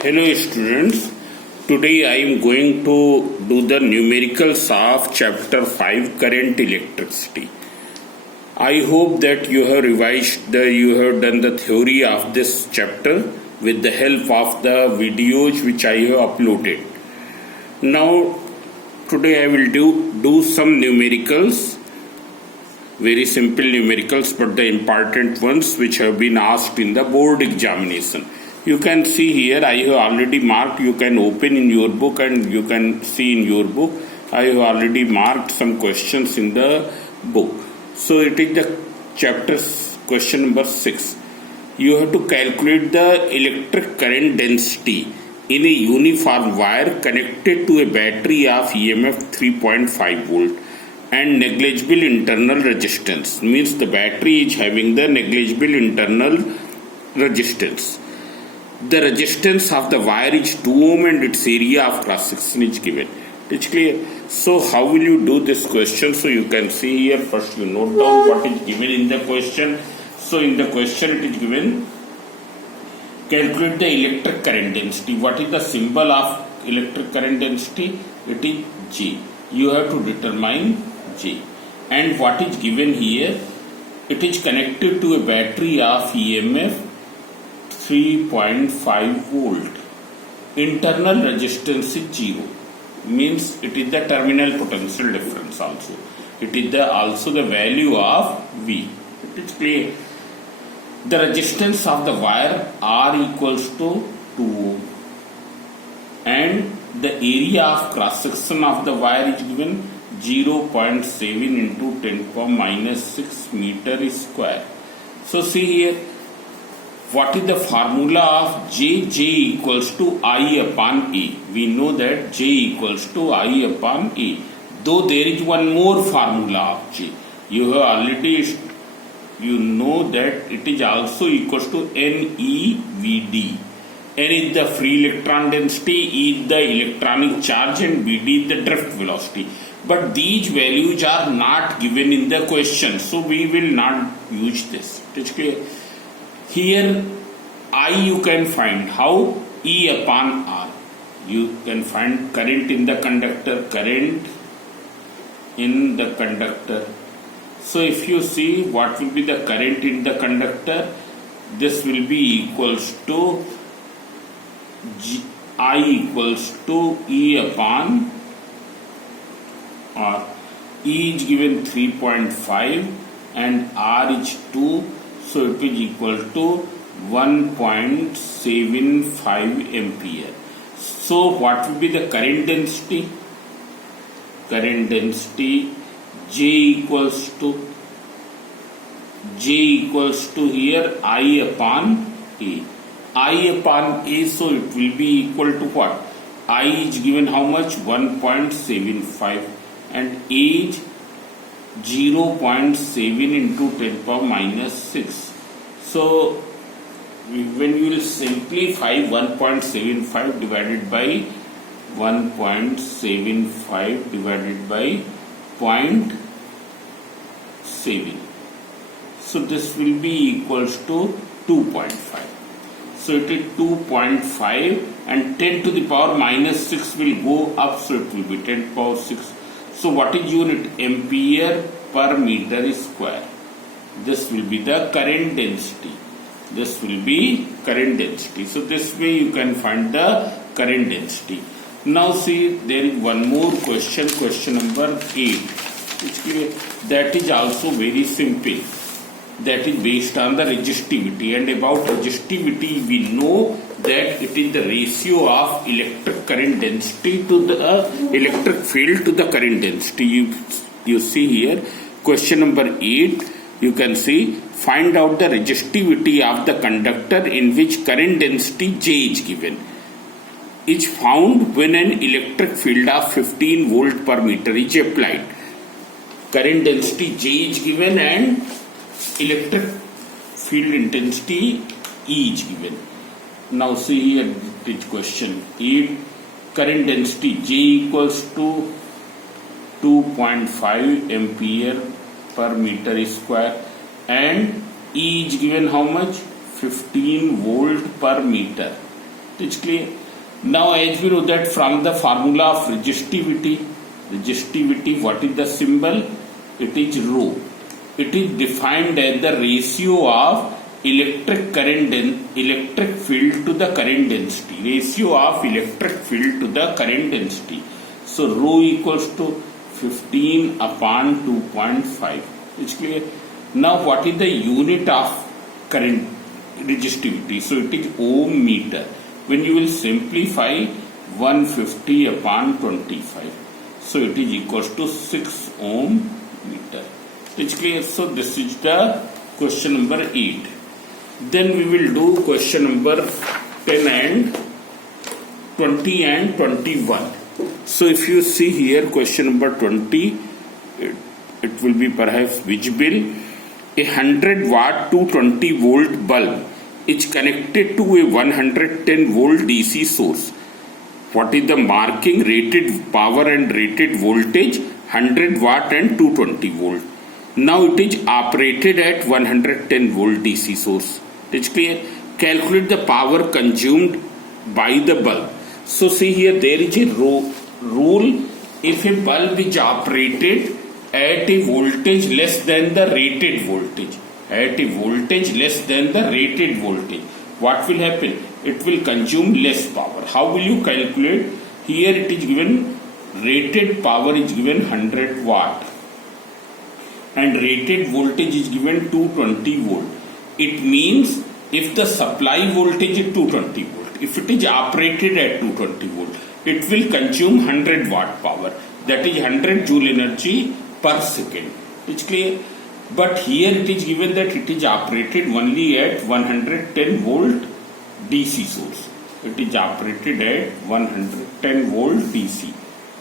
Hello students, today I am going to do the numericals of chapter 5 current electricity. I hope that you have you have done the theory of this chapter with the help of the videos which I have uploaded. Now today I will do some numericals, very simple numericals but the important ones which have been asked in the board examination. You can see here I have already marked. You can open in your book and you can see in your book I have already marked some questions in the book. So it is the chapter question number 6. You have to calculate the electric current density in a uniform wire connected to a battery of EMF 3.5 volt and negligible internal resistance. Means the battery is having the negligible internal resistance. The resistance of the wire is 2 ohm and its area of cross section is given. It's clear. So how will you do this question? So you can see here, first you note down what is given in the question. So in the question it is given, calculate the electric current density. What is the symbol of electric current density? It is J. You have to determine J. And what is given here? It is connected to a battery of EMF 3.5 volt. Internal resistance is 0. Means it is the terminal potential difference also. It is also the value of V. It is clear. The resistance of the wire R equals to 2 ohm. And the area of cross section of the wire is given 0.7 into 10 power minus 6 meter square. So see here, what is the formula of J? J equals to I upon A. We know that J equals to I upon A. Though there is one more formula of J. You have already, you know that it is also equals to NeVd. N is the free electron density, E is the electronic charge and Vd is the drift velocity. But these values are not given in the question. So we will not use this. It is clear. Here I you can find how? E upon R. You can find current in the conductor, current in the conductor. So if you see what will be the current in the conductor, this will be equals to I equals to E upon R. E is given 3.5 and R is 2. So it is equal to 1.75 ampere. So what will be the current density? Current density J equals to here I upon A. I upon A, so it will be equal to what? I is given how much? 1.75 and A is 0.7 into 10 power minus 6. So when you will simplify 1.75 divided by 1.75 divided by 0.7. So this will be equals to 2.5. So it is 2.5 and 10 to the power minus 6 will go up, so it will be 10 power 6. So what is unit? Ampere per meter square. This will be the current density. This will be current density. So this way you can find the current density. Now see, there is one more question, question number 8. That is also very simple. That is based on the resistivity, and about resistivity we know that it is the ratio of electric current density to the electric field to the current density. You see here question number 8. You can see, find out the resistivity of the conductor in which current density J is given. Is found when an electric field of 15 volt per meter is applied. Current density J is given and electric field intensity E is given. Now see here this question 8. Current density J equals to 2.5 ampere per meter square and E is given how much? 15 volt per meter. It's clear. Now, as we know that from the formula of resistivity, what is the symbol? It is rho. It is defined as the ratio of electric current and electric field to the current density. Ratio of electric field to the current density. So rho equals to 15 upon 2.5. It's clear. Now, what is the unit of current resistivity? So it is ohm meter. When you will simplify 150 upon 25, so it is equals to 6 ohm meter. It's clear. So this is the question number 8. Then we will do question number 10 and 20 and 21. So if you see here question number 20, it will be perhaps visible. A 100 watt 220 volt bulb is connected to a 110 volt DC source. What is the marking? Rated power and rated voltage 100 watt and 220 volt. Now it is operated at 110 volt DC source. It's clear. Calculate the power consumed by the bulb. So see here, there is a rule. If a bulb is operated at a voltage less than the rated voltage, what will happen? It will consume less power. How will you calculate? Here it is given rated power is given 100 watt and rated voltage is given 220 volt. It means if the supply voltage is 220 volt, if it is operated at 220 volt, it will consume 100 watt power. That is 100 joule energy per second. It's clear. But here it is given that it is operated only at 110 volt DC source. It is operated at 110 volt DC.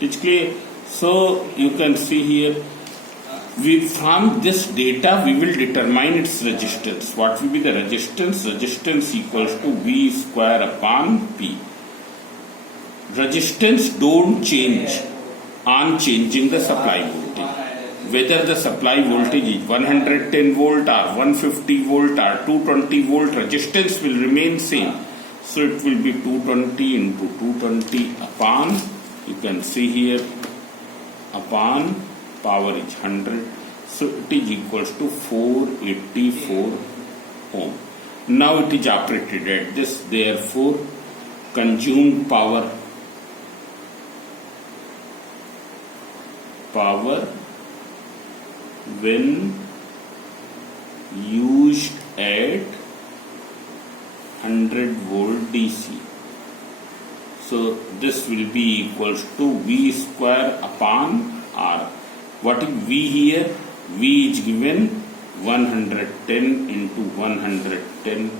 It's clear. So you can see here, from this data we will determine its resistance. What will be the resistance? Resistance equals to V square upon P. Resistance don't change on changing the supply voltage. Whether the supply voltage is 110 volt or 150 volt or 220 volt, resistance will remain same. So it will be 220 into 220 upon, you can see here, upon power is 100. So it is equals to 484 ohm. Now it is operated at this, therefore consumed power when used at 100 volt DC. So this will be equals to V square upon R. What is V here? V is given 110 into 110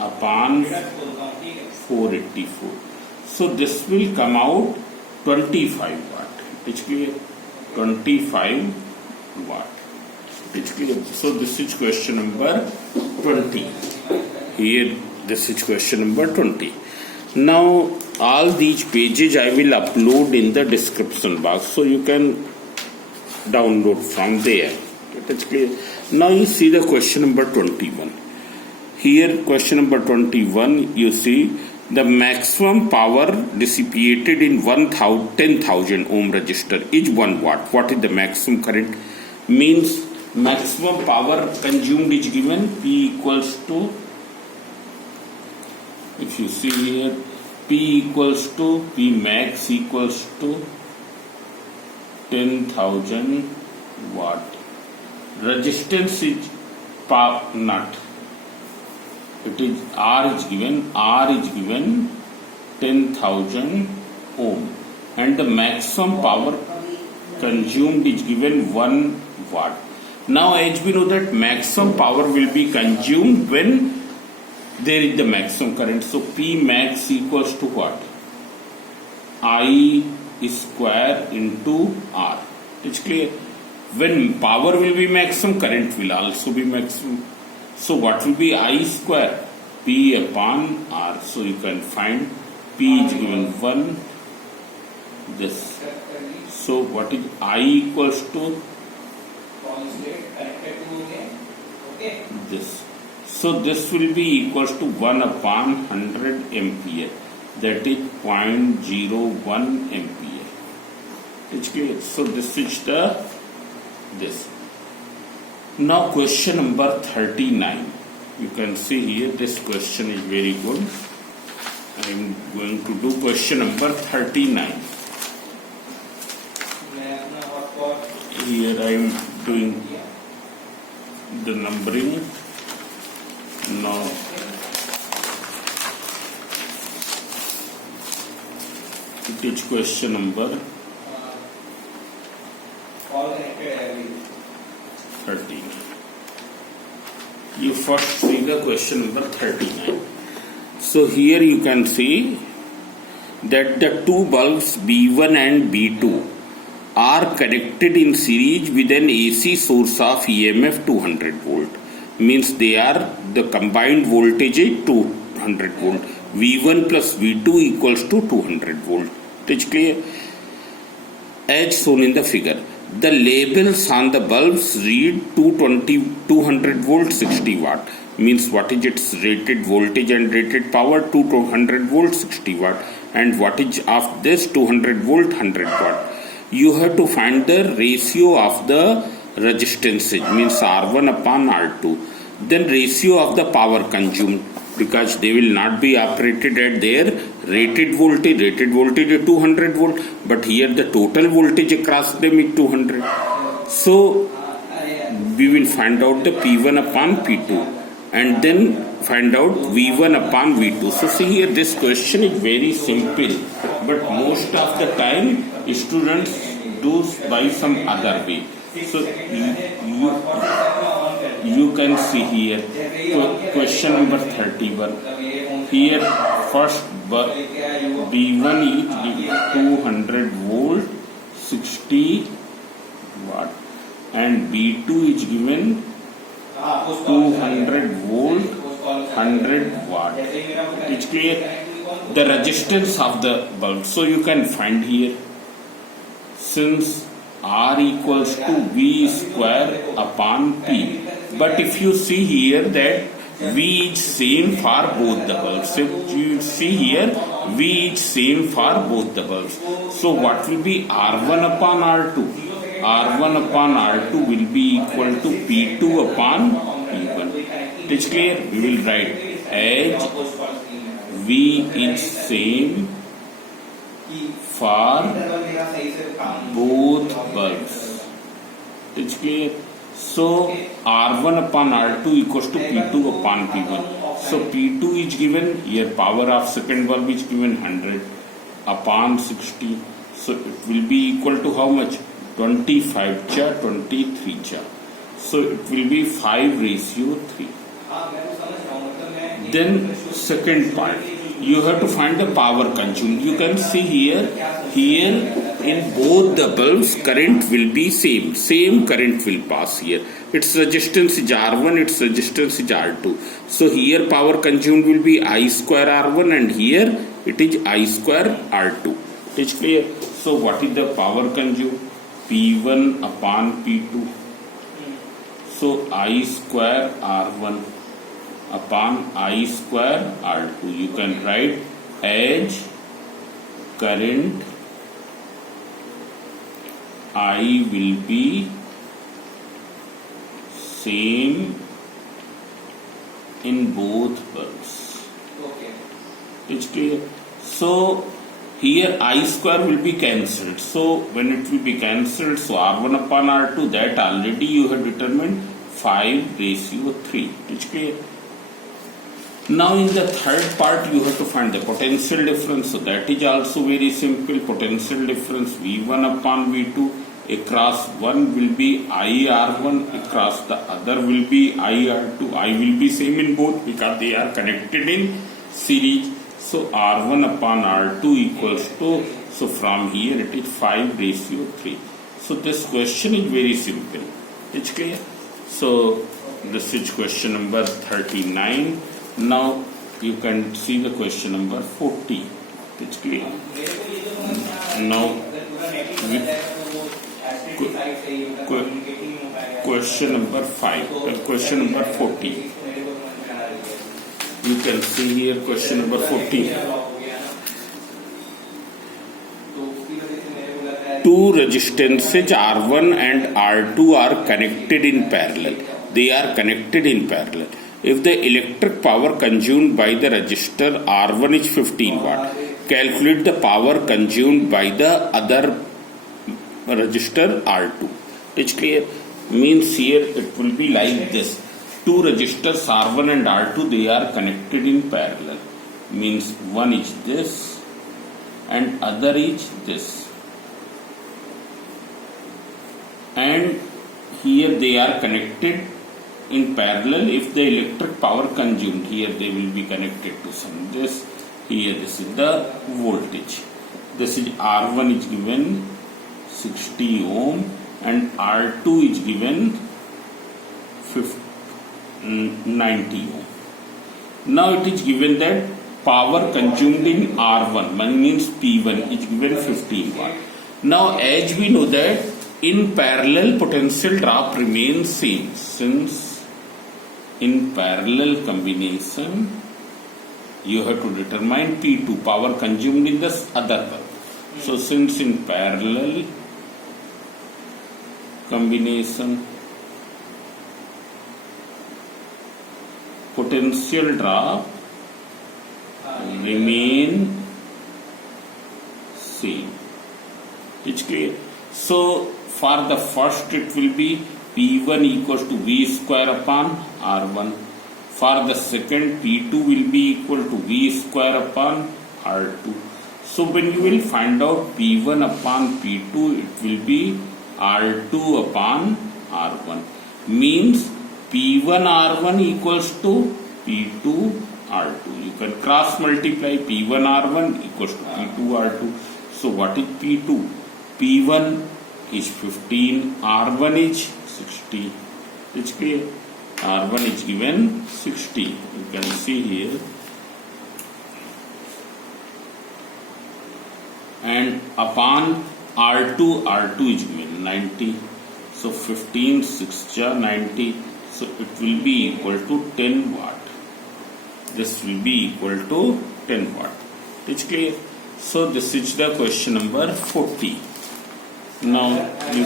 upon 484. So this will come out 25 watt. It's clear? 25 watt. It's clear. So this is question number 20. Here this is question number 20. Now all these pages I will upload in the description box, so you can download from there. It's clear. Now you see the question number 21. Here question number 21, you see the maximum power dissipated in 10,000 ohm resistor is 1 watt. What is the maximum current? Means maximum power consumed is given P equals to, if you see here, P max equals to 10,000 watt. Resistance is not. It is R is given 10,000 ohm and the maximum power consumed is given 1 watt. Now as we know that maximum power will be consumed when there is the maximum current. So P max equals to what? I square into R. It's clear. When power will be maximum, current will also be maximum. So what will be I square? P upon R. So you can find P is given 1, this. So what is I equals to? This. So this will be equals to 1 upon 100 ampere, that is 0.01 ampere. It's clear. So this is this. Now question number 39. You can see here this question is very good. I am going to do question number 39. Here I am doing the numbering. Now it is question number 39. You first see the question number 39. So here you can see that the two bulbs B1 and B2 are connected in series with an AC source of EMF 200 volt. Means they are, the combined voltage is 200 volt. V1 plus V2 equals to 200 volt. It's clear? As shown in the figure. The labels on the bulbs read 200 volt 60 watt. Means what is its rated voltage and rated power? 200 volt 60 watt. And what is of this 200 volt 100 watt? You have to find the ratio of the resistances, means R1 upon R2. Then ratio of the power consumed, because they will not be operated at their rated voltage. Rated voltage is 200 volt, but here the total voltage across them is 200. So we will find out the P1 upon P2 and then find out V1 upon V2. So see here, this question is very simple, but most of the time students do by some other way. So you can see here question number 31. Here first B1 is 200 volt 60 watt and B2 is given 200 volt 100 watt. It's clear? The resistance of the bulb. So you can find here, since R equals to V square upon P. But if you see here that V is same for both the bulbs. If you see here, V is same for both the bulbs. So what will be R1 upon R2? R1 upon R2 will be equal to P2 upon P1. It is clear? We will write as V is same for both bulbs. It's clear? So R1 upon R2 equals to P2 upon P1. So P2 is given, here power of second bulb is given 100 upon 60. So it will be equal to how much? 25 cha 23 cha. So it will be 5:3. Then second part, you have to find the power consumed. You can see here in both the bulbs current will be same current will pass here. Its resistance is R1, its resistance is R2. So here power consumed will be I square R1 and here it is I square R2. It is clear? So what is the power consumed? P1 upon P2. So I square R1 upon I square R2. You can write as current I will be same in both bulbs. Okay. It's clear? So here I square will be cancelled. So when it will be cancelled, so R1 upon R2, that already you have determined 5:3. It's clear? Now in the third part you have to find the potential difference. So that is also very simple. Potential difference V1 upon V2, across one will be IR1, across the other will be IR2. I will be same in both because they are connected in series. So R1 upon R2 equals to, so from here it is 5:3. So this question is very simple. It's clear? So this is question number 39. Now you can see the question number 40. It's clear? Now question number 5. Question number 40. You can see here question number 14. Two resistances R1 and R2 are connected in parallel. They are connected in parallel. If the electric power consumed by the resistor R1 is 15 watt, calculate the power consumed by the other resistor R2. It's clear? Means here it will be like this. Two resistors R1 and R2, they are connected in parallel. Means one is this and other is this. And here they are connected in parallel. If the electric power consumed, here they will be connected to some this. Here this is the voltage. This is R1 is given 60 ohm and R2 is given 90 ohm. Now it is given that power consumed in R1 means P1 is given 15 watt. Now as we know that in parallel potential drop remains same, since in parallel combination you have to determine P2, power consumed in this other one. So since in parallel combination potential drop remain same. It's clear? So for the first it will be P1 equals to V square upon R1. For the second P2 will be equal to V square upon R2. So when you will find out P1 upon P2, it will be R2 upon R1. Means P1 R1 equals to P2 R2. You can cross multiply P1 R1 equals to P2 R2. So what is P2? P1 is 15, R1 is 60. It's clear? R1 is given 60. You can see here. And upon R2, R2 is given 90. So 15, 6 90. So it will be equal to 10 watt. This will be equal to 10 watt. It's clear? So this is the question number 40. Now you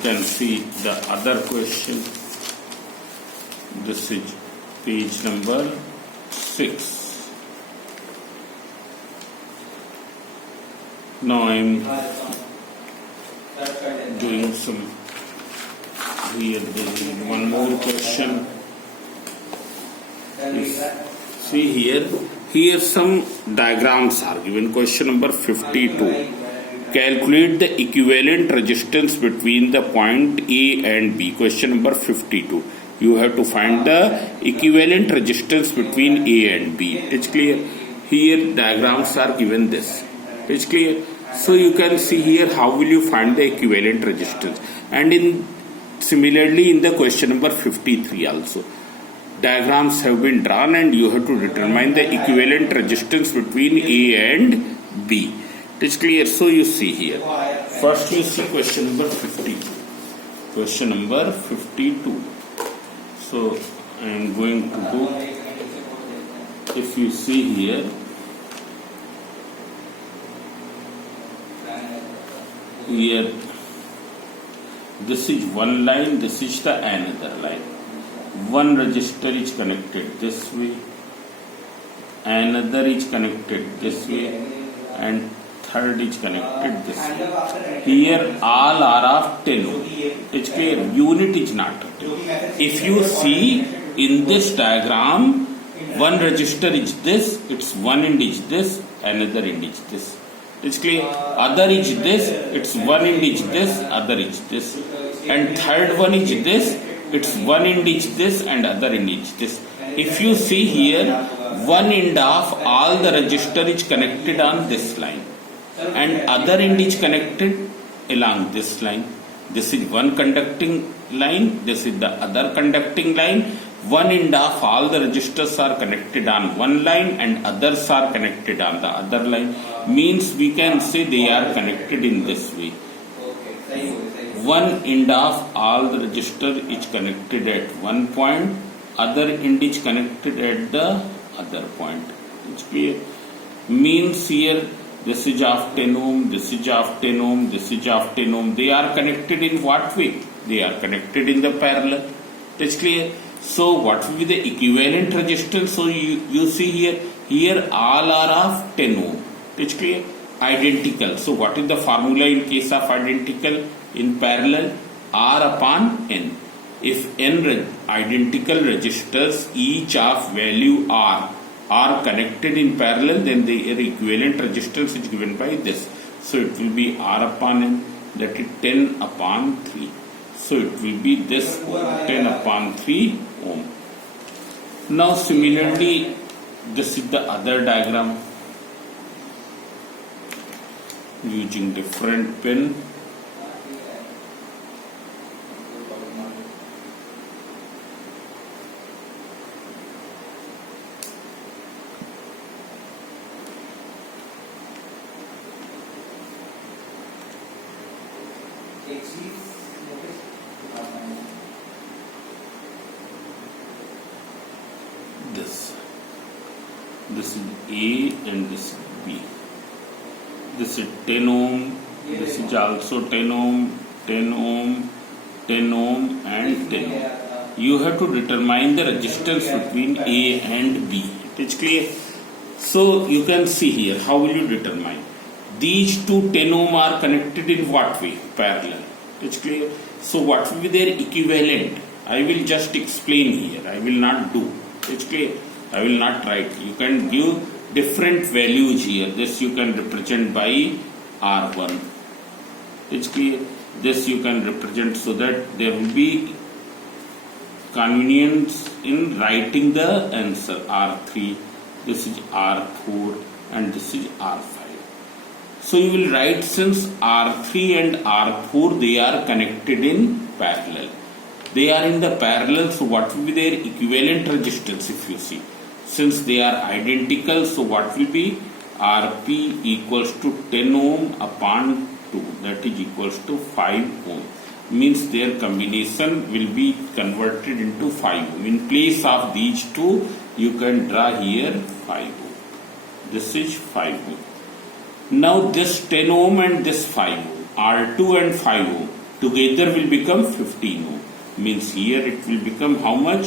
can see the other question. This is page number 6. Now I am doing some here. There is one more question. See here some diagrams are given. Question number 52. Calculate the equivalent resistance between the point A and B. Question number 52. You have to find the equivalent resistance between A and B. It's clear? Here diagrams are given this. It's clear? So you can see here how will you find the equivalent resistance. And similarly in the question number 53 also. Diagrams have been drawn and you have to determine the equivalent resistance between A and B. It's clear? So you see here. First you see question number 52. Question number 52. So I am going to go. If you see here. Here. This is one line. This is the another line. One resistor is connected this way. Another is connected this way. And third is connected this way. Here all are of 10 ohm. It's clear? Unit is not 10. If you see in this diagram, one resistor is this, its one end is this, another end is this. It's clear? Other is this, its one end is this, other is this. And third one is this, its one end is this and other end is this. If you see here, one end of all the resistor is connected on this line. And other end is connected along this line. This is one conducting line, this is the other conducting line. One end of all the resistors are connected on one line and others are connected on the other line. Means we can say they are connected in this way. One end of all the resistor is connected at one point, other end is connected at the other point. It's clear. Means here this is of 10 ohm, this is of 10 ohm, this is of 10 ohm. They are connected in what way? They are connected in the parallel. That's clear. So what will be the equivalent resistance? So you see here all are of 10 ohm. That's clear. Identical. So what is the formula in case of identical? In parallel, R upon N. If N identical resistors each of value R are connected in parallel, then their equivalent resistance is given by this. So it will be R upon N, that is 10 upon 3. So it will be this 10 upon 3 ohm. Now similarly, this is the other diagram using different pen. This is A and this is B. This is 10 ohm, this is also 10 ohm, 10 ohm, 10 ohm and 10 ohm. You have to determine the resistance between A and B. It is clear? So you can see here, how will you determine? These two 10 ohm are connected in what way? Parallel. It is clear? So what will be their equivalent? I will just explain here. I will not do. It is clear? I will not write. You can give different values here. This you can represent by R1. It's clear. This you can represent so that there will be convenience in writing the answer. R3, this is R4 and this is R5. So you will write, since R3 and R4 they are connected in parallel. They are in the parallel, so what will be their equivalent resistance if you see? Since they are identical, so what will be? Rp equals to 10 ohm upon 2, that is equals to 5 ohm. Means their combination will be converted into 5 ohm. In place of these two, you can draw here 5 ohm. This is 5 ohm. Now this 10 ohm and this 5 ohm, R2 and 5 ohm, together will become 15 ohm. Means here it will become how much?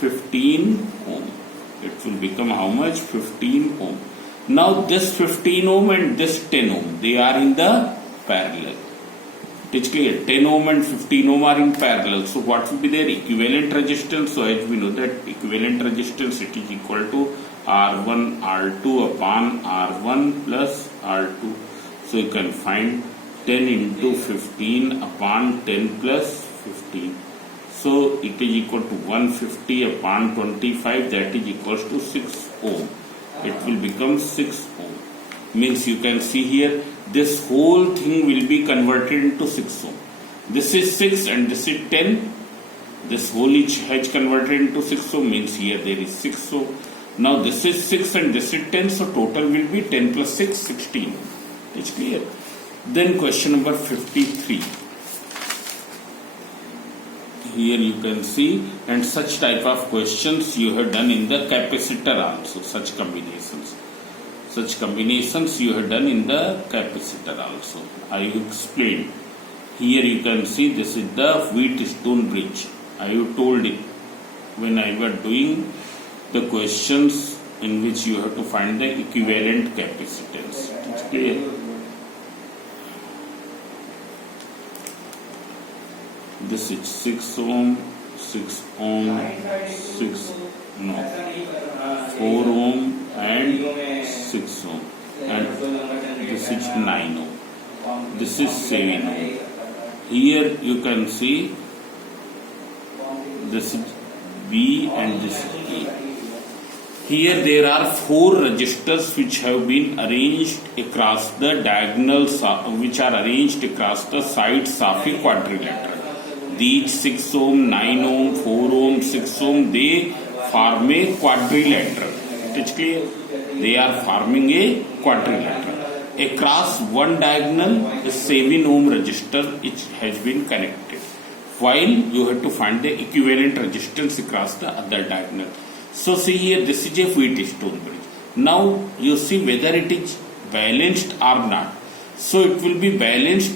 15 ohm. It will become how much? 15 ohm. Now this 15 ohm and this 10 ohm, they are in the parallel. It is clear. 10 ohm and 15 ohm are in parallel. So what will be their equivalent resistance? So as we know that equivalent resistance, it is equal to R1 R2 upon R1 plus R2. So you can find 10 into 15 upon 10 plus 15. So it is equal to 150 upon 25, that is equals to 6 ohm. It will become 6 ohm. Means you can see here, this whole thing will be converted into 6 ohm. This is 6 and this is 10. This whole has converted into 6 ohm, means here there is 6 ohm. Now this is 6 and this is 10, so total will be 10 plus 6, 16. It's clear. Then question number 53. Here you can see, and such type of questions you have done in the capacitor also, such combinations. Such combinations you have done in the capacitor also. I explained. Here you can see this is the Wheatstone bridge. I have told it when I was doing the questions in which you have to find the equivalent capacitance. It's clear. This is 6 ohm, 6 ohm, 4 ohm and 6 ohm, and this is 9 ohm. This is 7 ohm. Here you can see this is B and this is A. Here there are 4 resistors which have been arranged across the diagonals, which are arranged across the sides of a quadrilateral. These 6 ohm, 9 ohm, 4 ohm, 6 ohm, they form a quadrilateral. It is clear? They are forming a quadrilateral. Across one diagonal, a 7 ohm resistor it has been connected. while you have to find the equivalent resistance across the other diagonal. So see here, this is a Wheatstone bridge. Now you see whether it is balanced or not. So it will be balanced.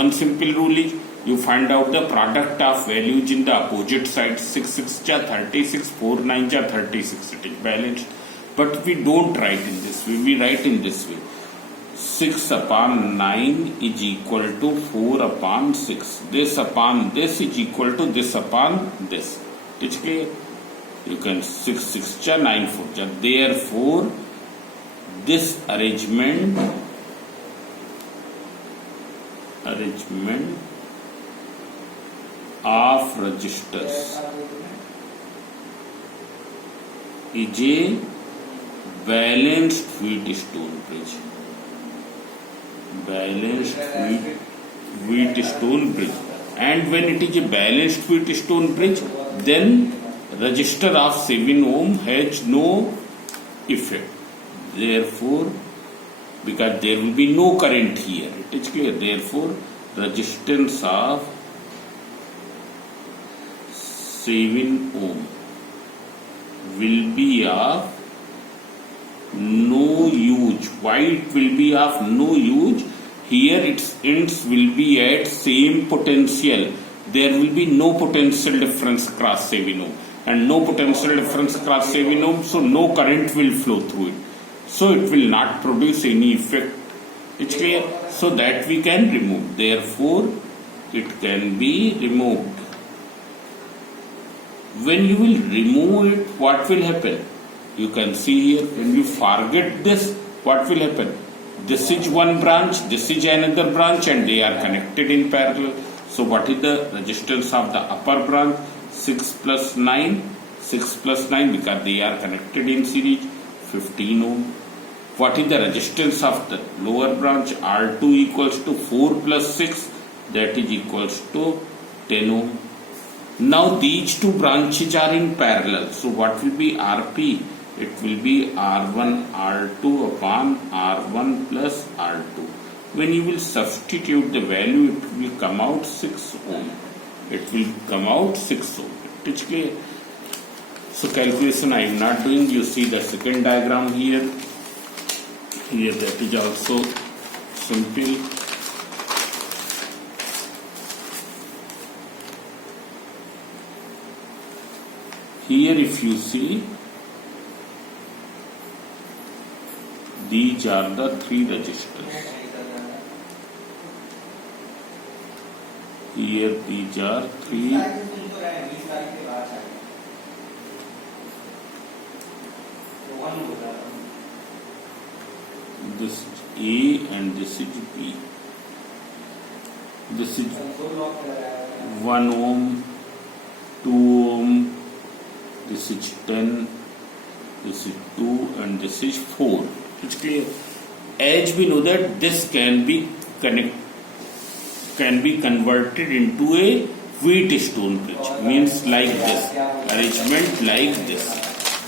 One simple rule is you find out the product of values in the opposite side. 6 6 ja 36, 4 9 ja 36. It is balanced. But we don't write in this way. We write in this way. 6 upon 9 is equal to 4 upon 6. This upon this is equal to this upon this. It is clear? You can 6 6 ja 9 4 ja. Therefore, this arrangement of registers is a balanced Wheatstone bridge. Balanced Wheatstone bridge. And when it is a balanced Wheatstone bridge, then register of 7 ohm has no effect. Therefore, because there will be no current here, it is clear. Therefore, resistance of 7 ohm will be of no use. Why it will be of no use? Here its ends will be at same potential. There will be no potential difference across 7 ohm. And no potential difference across 7 ohm, so no current will flow through it. So it will not produce any effect. It's clear? So that we can remove. Therefore, it can be removed. When you will remove it, what will happen? You can see here, when you forget this, what will happen? This is one branch, this is another branch, and they are connected in parallel. So what is the resistance of the upper branch? 6 plus 9, 6 plus 9, because they are connected in series, 15 ohm. What is the resistance of the lower branch? R2 equals to 4 plus 6, that is equals to 10 ohm. Now these two branches are in parallel. So what will be Rp? It will be R1 R2 upon R1 plus R2. When you will substitute the value, it will come out 6 ohm. It will come out 6 ohm. It is clear? So calculation I am not doing. You see the second diagram here. Here that is also simple. Here if you see, these are the three resistors. Here these are three. This is A and this is B. This is 1 ohm, 2 ohm, this is 10, this is 2 and this is 4. It's clear. As we know that this can be converted into a Wheatstone bridge, means like this, arrangement like this.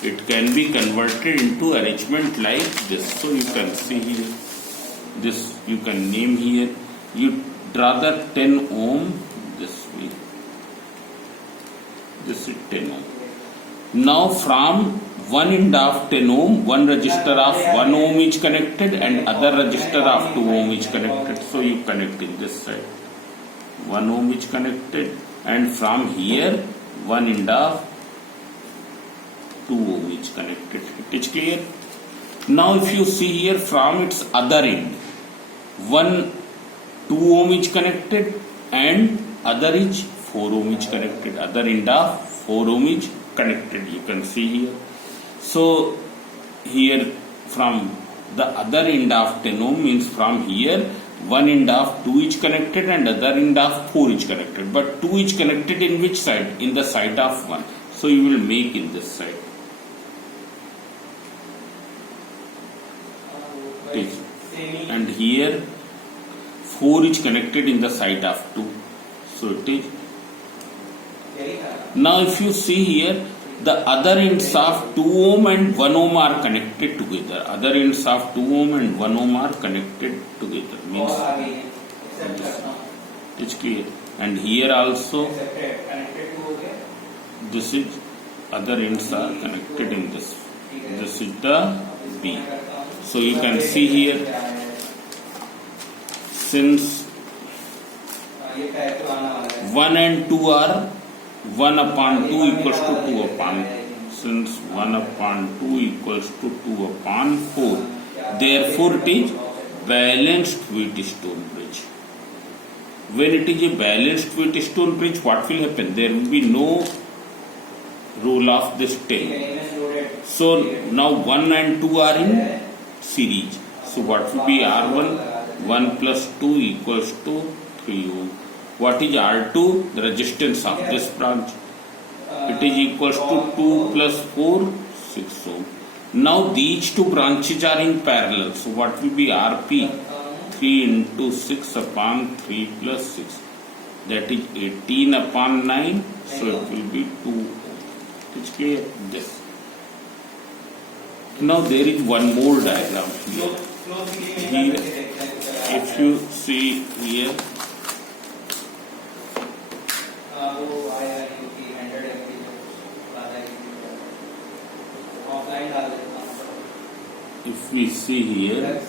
It can be converted into arrangement like this. So you can see here, this you can name here. You draw the 10 ohm this way. This is 10 ohm. Now from one end of 10 ohm, one resistor of 1 ohm is connected and other resistor of 2 ohm is connected. So you connect in this side. 1 ohm is connected and from here one end of 2 ohm is connected. It is clear? Now if you see here from its other end, 2 ohm is connected and other is 4 ohm is connected. Other end of 4 ohm is connected. You can see here. So here from the other end of 10 ohm means from here one end of 2 is connected and other end of 4 is connected. But 2 is connected in which side? In the side of 1. So you will make in this side. And here 4 is connected in the side of 2. So it is. Now if you see here, the other ends of 2 ohm and 1 ohm are connected together. Other ends of 2 ohm and 1 ohm are connected together. Means it's clear. and here also this is other ends are connected in this. This is the B. So you can see here, since 1 and 2 are 1 upon 2 equals to 2 upon, since 1 upon 2 equals to 2 upon 4, therefore it is balanced Wheatstone bridge. When it is a balanced Wheatstone bridge, what will happen? There will be no roll of this tail. So now 1 and 2 are in series. So what will be R1? 1 plus 2 equals to 3 ohm. What is R2? The resistance of this branch. It is equals to 2 plus 4, 6 ohm. Now these two branches are in parallel. So what will be RP? 3 into 6 upon 3 plus 6. That is 18 upon 9. So it will be 2 ohm. It's clear? This. Now there is one more diagram here. Here, if you see here, if we see here,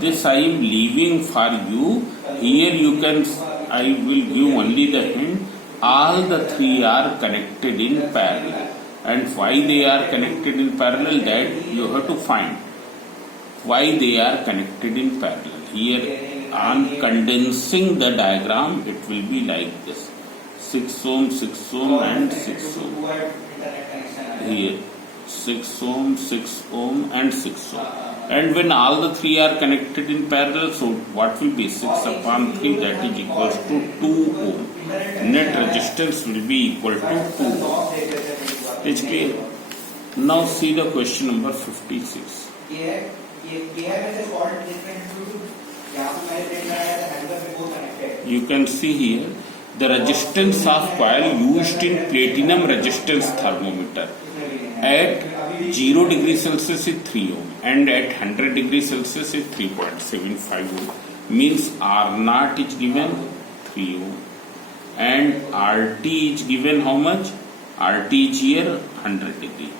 this I am leaving for you. Here you can, I will give only the hint. All the three are connected in parallel. And why they are connected in parallel, that you have to find. Why they are connected in parallel. Here, on condensing the diagram, it will be like this. 6 ohm, 6 ohm and 6 ohm. Here, 6 ohm, 6 ohm and 6 ohm. And when all the three are connected in parallel, so what will be 6 upon 3, that is equals to 2 ohm. Net resistance will be equal to 2 ohm. It's clear? Now see the question number 56. You can see here the resistance of coil used in platinum resistance thermometer. At 0 degree Celsius is 3 ohm and at 100 degree Celsius is 3.75 ohm. Means R0 is given 3 ohm and RT is given how much? RT is here 100 degree,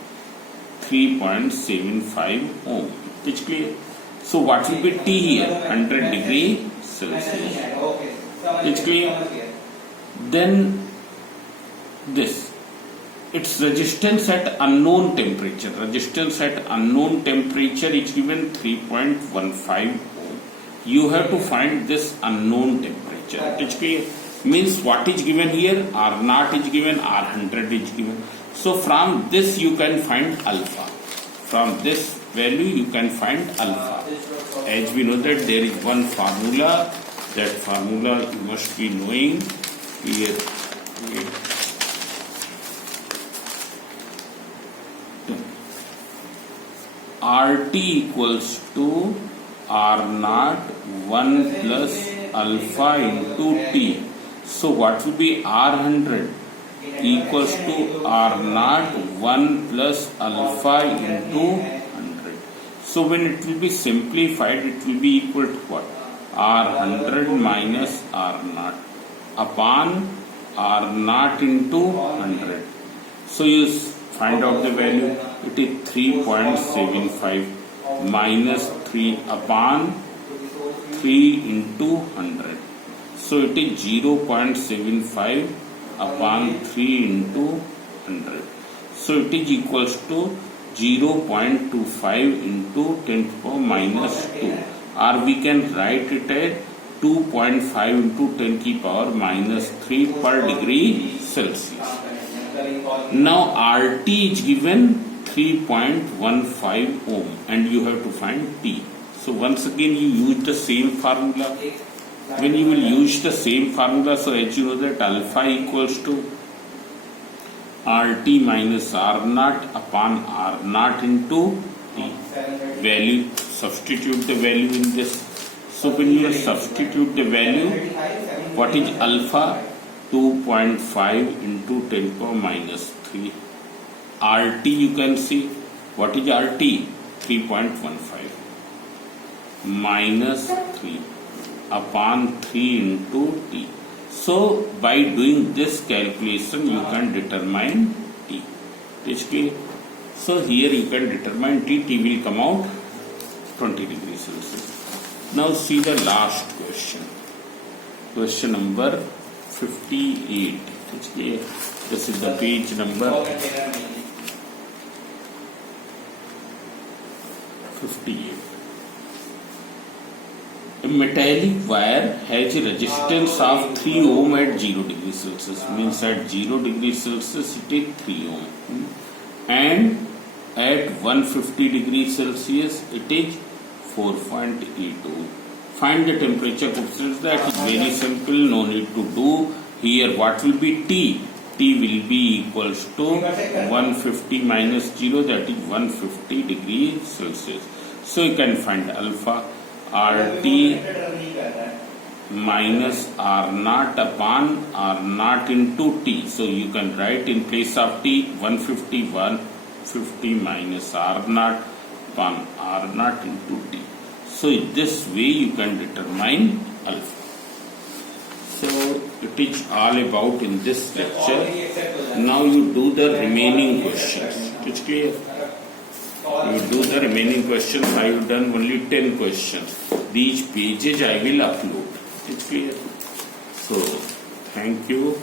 3.75 ohm. It's clear? So what will be T here? 100 degree Celsius. It's clear? Then this. Its resistance at unknown temperature. Resistance at unknown temperature is given 3.15 ohm. You have to find this unknown temperature. It's clear? Means what is given here? R0 is given, R100 is given. So from this you can find alpha. From this value you can find alpha. As we know that there is one formula. That formula you must be knowing here. RT equals to R0 1 plus alpha into T. So what will be R100 equals to R0 1 plus alpha into 100. So when it will be simplified, it will be equal to what? R100 minus R0 upon R0 into 100. So you find out the value. It is 3.75 minus 3 upon 3 into 100. So it is 0.75 upon 3 into 100. So it is equals to 0.25 into 10 to the power minus 2. Or we can write it as 2.5 into 10 to the power minus 3 per degree Celsius. Now RT is given 3.15 ohm and you have to find T. So once again you use the same formula. When you will use the same formula, so as you know that alpha equals to RT minus R0 upon R0 into T. Value, substitute the value in this. So when you substitute the value, what is alpha? 2.5 into 10 to the power minus 3. RT you can see. What is RT? 3.15 minus 3 upon 3 into t. So by doing this calculation you can determine t. Is clear? So here you can determine t. T will come out 20 degrees Celsius. Now see the last question. Question number 58. Is clear? This is the page number 58. A metallic wire has a resistance of 3 ohm at 0 degrees Celsius. Means at 0 degrees Celsius it is 3 ohm. And at 150 degrees Celsius it is 4.8 ohm. Find the temperature coefficient. That is very simple. No need to do. Here what will be T? T will be equals to 150 minus 0, that is 150 degrees Celsius. So you can find alpha RT minus R naught upon R naught into T. So you can write in place of T 150 minus R naught upon R naught into T. So in this way you can determine alpha. So it is all about in this lecture. Now you do the remaining questions. It's clear? You do the remaining questions. I have done only 10 questions. These pages I will upload. It's clear? So thank you.